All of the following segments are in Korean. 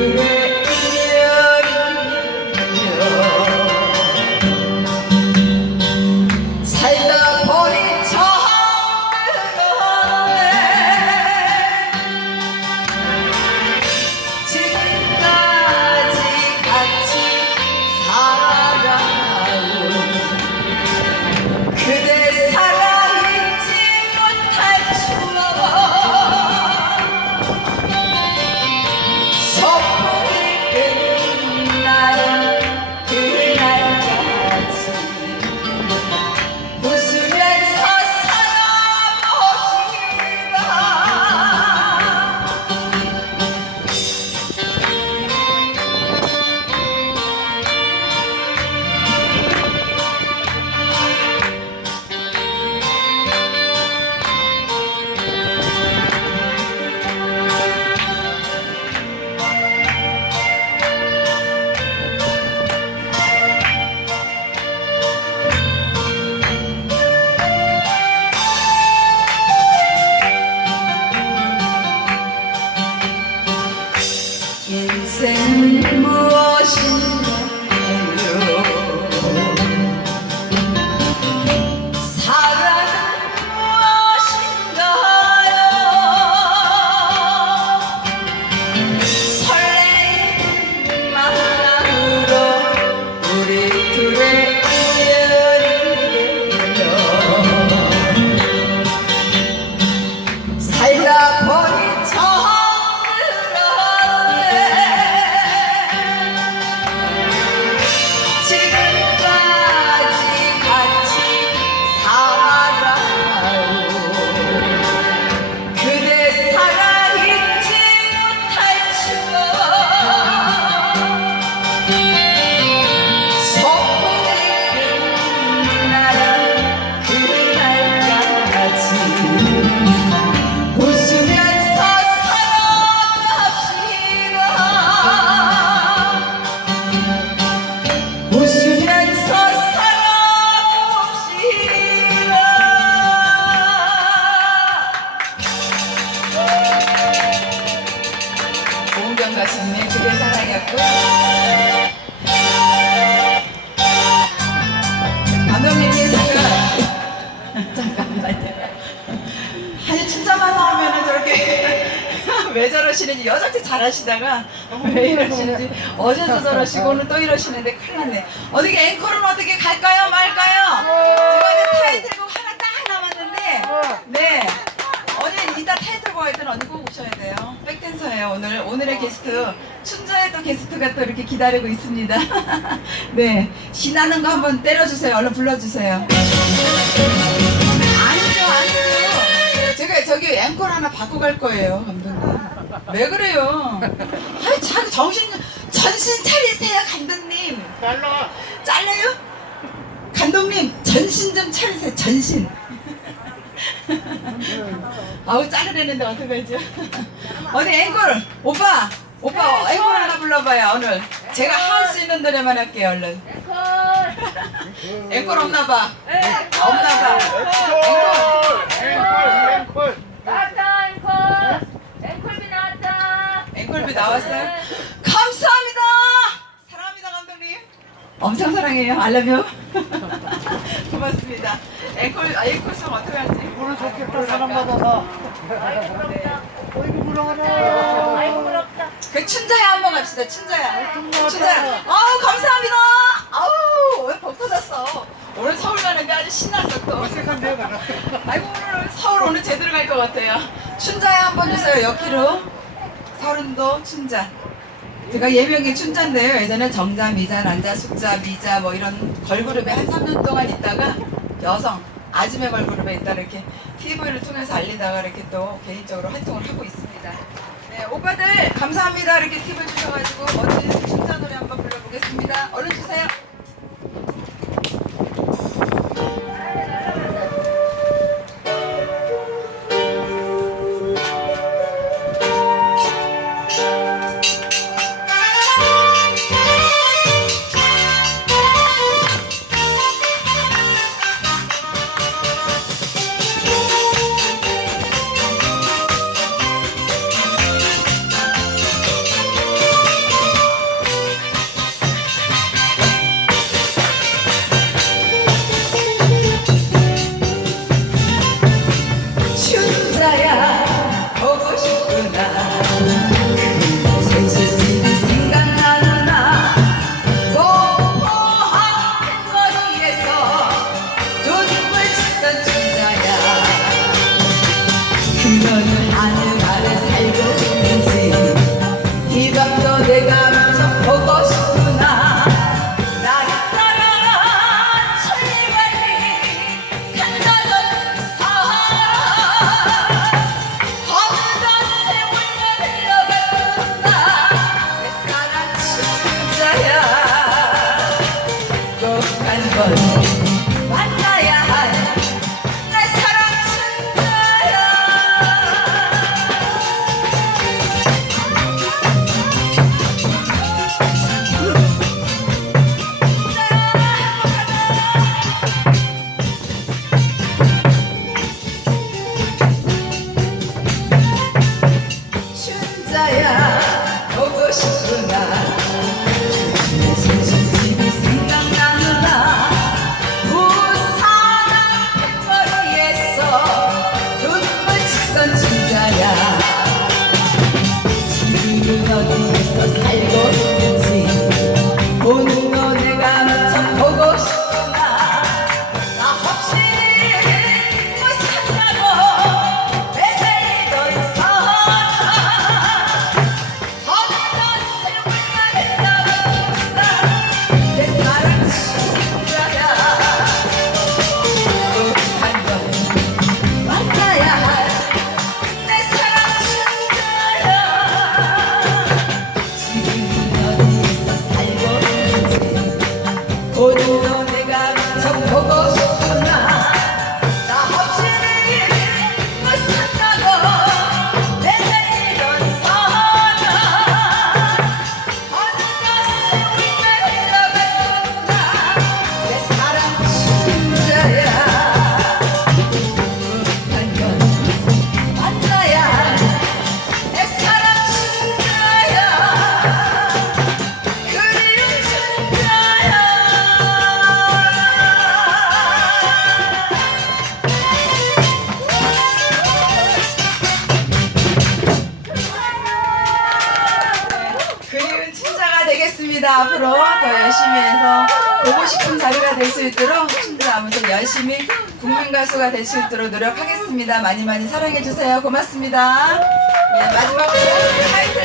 우 고은경 가수님의 그대 사랑이었고요 감독님이 잠깐 잠깐만요. 아니 춘자만 나오면은 저렇게 왜 저러시는지 여자한테 잘하시다가 왜 이러시는지 어제도 저러시고 오늘 또 이러시는데 큰일 났네. 어떻게 앵콜은 어떻게 갈까요 게스트 춘자의 또 게스트가 또 이렇게 기다리고 있습니다 네 신나는 거 한번 때려주세요 얼른 불러주세요 아니죠, 아니죠. 제가 저기 앵콜 하나 바꿔 갈 거예요, 감독님. 왜 그래요? 아이, 참 정신, 전신 차리세요, 감독님. 잘라. 잘래요? 감독님, 전신 좀 차리세요, 전신. 아우, 자르려는데 어떡하죠? 어디 앵콜, 오빠, 오빠, 앵콜 하나 불러봐요, 오늘. 제가 할 수 있는 노래만 할게요, 얼른. 앵콜 없나 봐. 없나 봐. 앵콜, 앵콜. 나왔다 앵콜 앵콜비 나왔다 앵콜비 나왔어요? 감사합니다. 사랑합니다 감독님. 엄청 사랑해요. 알라뷰. 고맙습니다. 앵콜 아, 앵콜송 어떻게 하지? 물을 좋겠다 사람마다. 아이고 부럽다 어이구 부러워라. 아이고 부럽다 그 춘자야 한번 갑시다. 춘자야. 춘자야. 춘자야. 아우 감사합니다. 아우 왜복 터졌어. 오늘 서울 가는데 아주 신났어 또. 어색한데요, 나. 아이고 오늘 서울 오늘 제대로 갈 것 같아요. 춘자야 한번 주세요. 여기로. 서른도 춘자. 제가 예명이 춘자인데요. 예전에 정자, 미자, 난자, 숙자, 미자 뭐 이런 걸그룹에 한 3년 동안 있다가 여성 아줌의 걸그룹에 있다 이렇게 TV를 통해서 알리다가 이렇게 또 개인적으로 활동을 하고 있습니다. 네, 오빠들 감사합니다. 이렇게 팁을 주셔가지고 멋진 춘자 노래 한번 불러보겠습니다. 얼른 주세요. 제가 앞으로 더 열심히 해서 보고 싶은 자리가 될 수 있도록 춤들 아무튼 열심히 국민 가수가 될 수 있도록 노력하겠습니다. 많이 많이 사랑해 주세요. 고맙습니다. 네, 마지막으로 타이틀.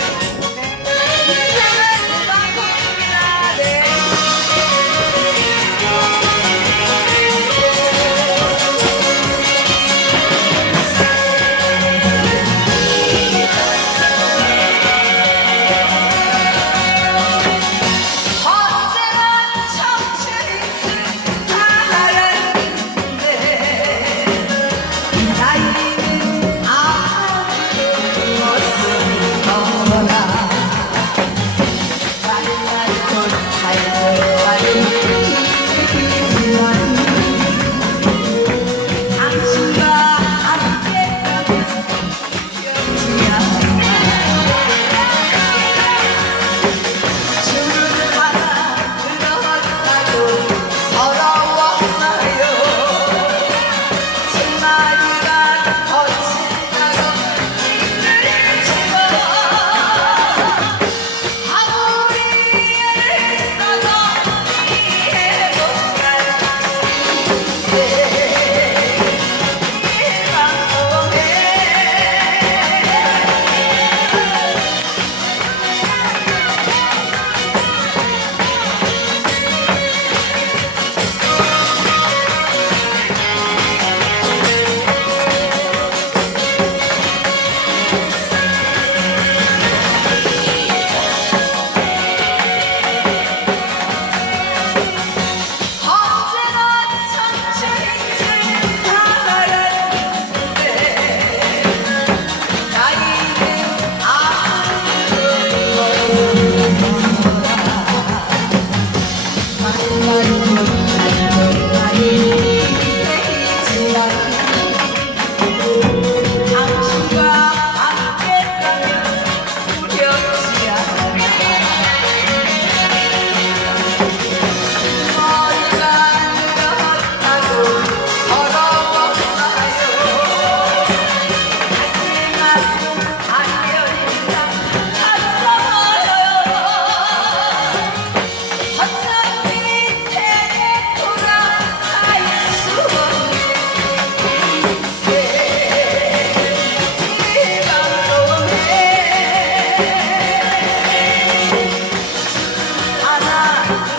na.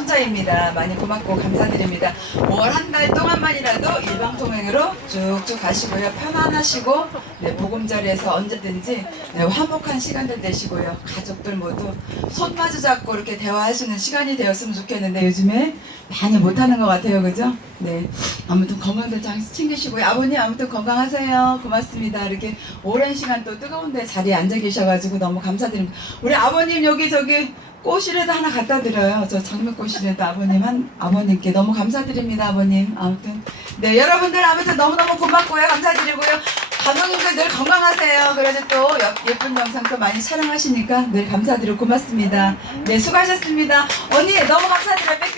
춘자입니다. 많이 고맙고 감사드립니다. 5월 한 달 동안만이라도 일방 통행으로 쭉쭉 가시고요. 편안하시고 네, 보금자리에서 언제든지 네, 화목한 시간들 되시고요. 가족들 모두 손 마주 잡고 이렇게 있는 시간이 되었으면 좋겠는데 요즘에 많이 못하는 것 같아요. 그죠? 네. 아무튼 건강들 잘 챙기시고요. 아버님 아무튼 건강하세요. 고맙습니다. 이렇게 오랜 시간 또 뜨거운 데 자리에 앉아 계셔가지고 너무 감사드립니다. 우리 아버님 여기 저기 꽃이라도 하나 갖다 드려요. 저 장미꽃이라도 아버님 한 아버님께 너무 감사드립니다. 아버님 아무튼 네 여러분들 아무튼 너무 너무 고맙고요. 감사드리고요. 감독님들 늘 건강하세요. 그래도 또 여- 예쁜 영상 또 많이 촬영하시니까 늘 감사드리고 고맙습니다. 네 수고하셨습니다. 언니 너무 감사드려요. 백